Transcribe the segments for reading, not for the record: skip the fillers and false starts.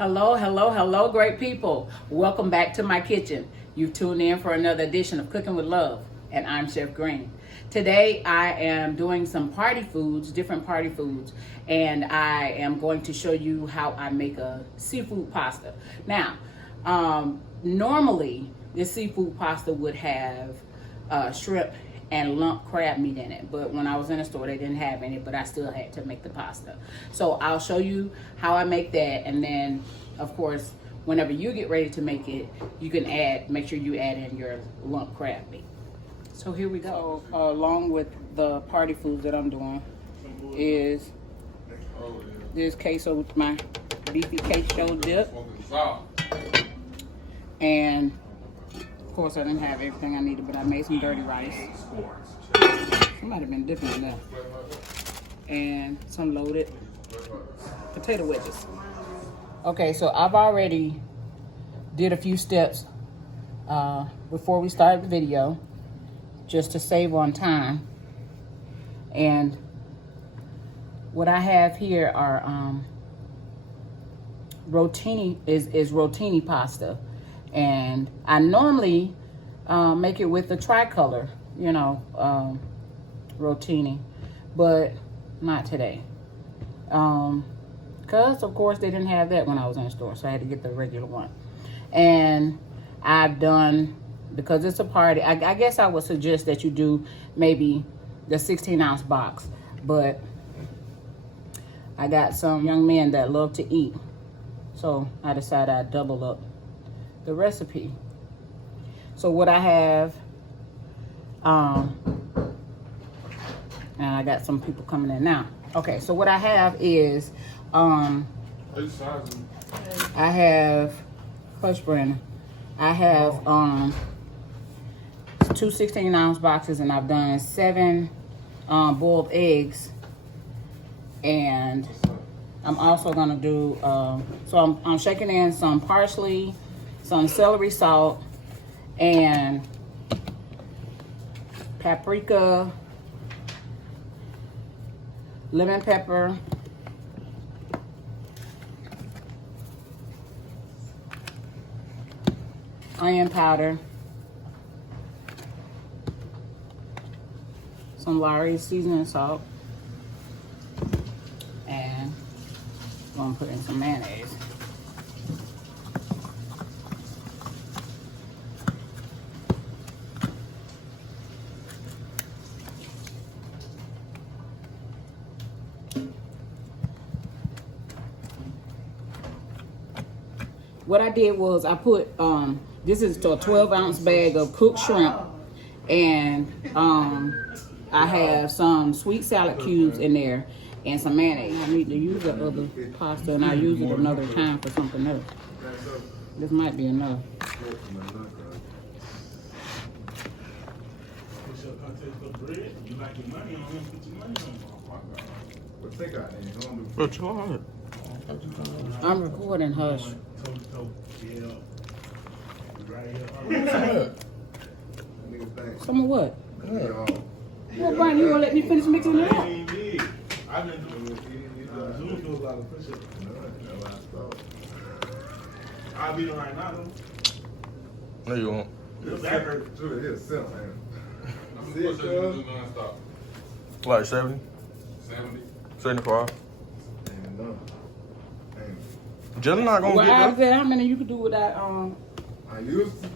Hello, hello, hello, great people. Welcome back to my kitchen. You've tuned in for another edition of Cooking with Love, and I'm Chef Green. Today I am doing some party foods, different party foods, and I am going to show you how I make a seafood pasta. Now, normally this seafood pasta would have shrimp and lump crab meat in it, but when I was in the store they didn't have any, but I still had to make the pasta. So I'll show you how I make that, and then of course whenever you get ready to make it, you can make sure you add in your lump crab meat. So here we go. So, along with the party foods that I'm doing is this queso with my beefy queso dip, and of course, I didn't have everything I needed, but I made some dirty rice. Might have been dipping in that. And some loaded potato wedges. Okay, so I've already did a few steps before we started the video, just to save on time. And what I have here are rotini is rotini pasta. And I normally make it with the tricolor, rotini, but not today. Because, of course, they didn't have that when I was in the store, so I had to get the regular one. And I've done, because it's a party, I guess I would suggest that you do maybe the 16-ounce box, but I got some young men that love to eat, so I decided I'd double up the recipe. So what I have, and I got some people coming in now. Okay, so what I have is, I have, hush Brandon, I have two 16-ounce boxes, and I've done 7 boiled eggs, and I'm also gonna do, so I'm shaking in some parsley, some celery salt, and paprika, lemon pepper, onion powder, some Lawry's seasoning salt, and I'm gonna put in some mayonnaise. What I did was I put, this is a 12-ounce bag of cooked shrimp, and I have some sweet salad cubes in there and some mayonnaise. I need to use the other pasta, and I'll use it another time for something else. This might be enough. I'm recording, hush. Some of what? Well, Brian, you gonna let me finish mixing it up? I'll be there right now, though. No, you won't. Like 70? 75? Jelly not gonna Well, get I that. said how many you could do without, I used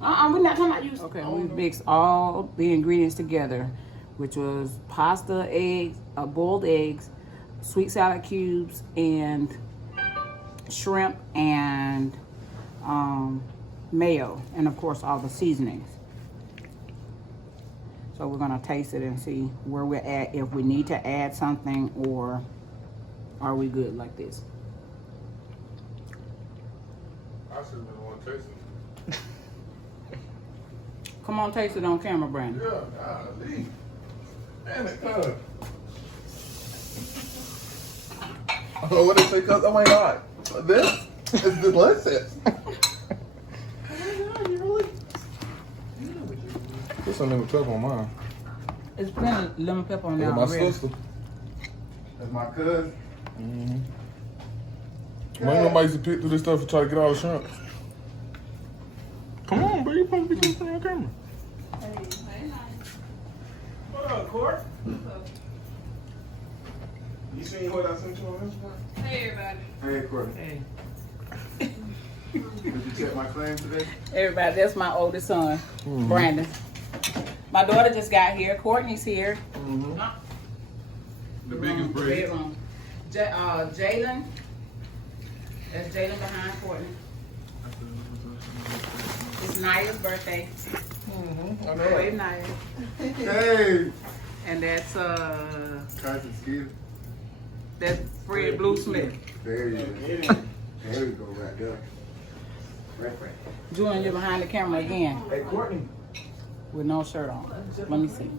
we're not talking about use. Okay, we mixed all the ingredients together, which was pasta, eggs, boiled eggs, sweet salad cubes, and shrimp, and mayo, and of course all the seasonings. So we're gonna taste it and see where we're at, if we need to add something, or are we good like this? I should have been the one tasting. Come on, taste it on camera, Brandon. Yeah, golly. Damn it, cuz. Oh, what did they say, cuz? Oh my God. This is delicious. Put some lemon pepper on mine. It's plenty of lemon pepper on there That's my already. sister. That's my cousin. Man, nobody used to pick through this stuff and try to get all the shrimp. Come on, bro. You supposed to be keeping on camera. What up, Court? You seen what I sent you on Instagram? Hey, everybody. Hey, Court. Hey. Did you check my claim today? Everybody, that's my oldest son, Brandon. My daughter just got here. Courtney's here. The biggest bread. Bedroom. Jalen. That's Jalen behind Courtney. It's Naya's birthday. I know. Hey, Naya. Hey! And that's Cousin Skeeter. that's Fred Blue Smith. There you go. There we go, right there. Right. Julian, you're behind the camera again Hey, Courtney. with no shirt on. Let me see.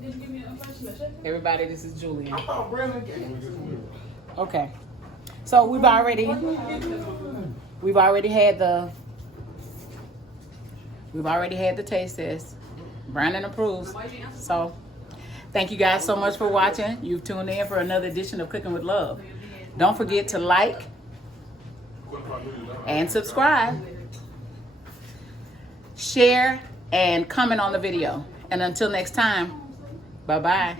Did you give me a Everybody, this is Julian. I thought Brandon gave me. Okay. So we've already had the taste test. Brandon approves. So thank you guys so much for watching. You've tuned in for another edition of Cooking with Love. Don't forget to like and subscribe, share, and comment on the video. And until next time, bye-bye.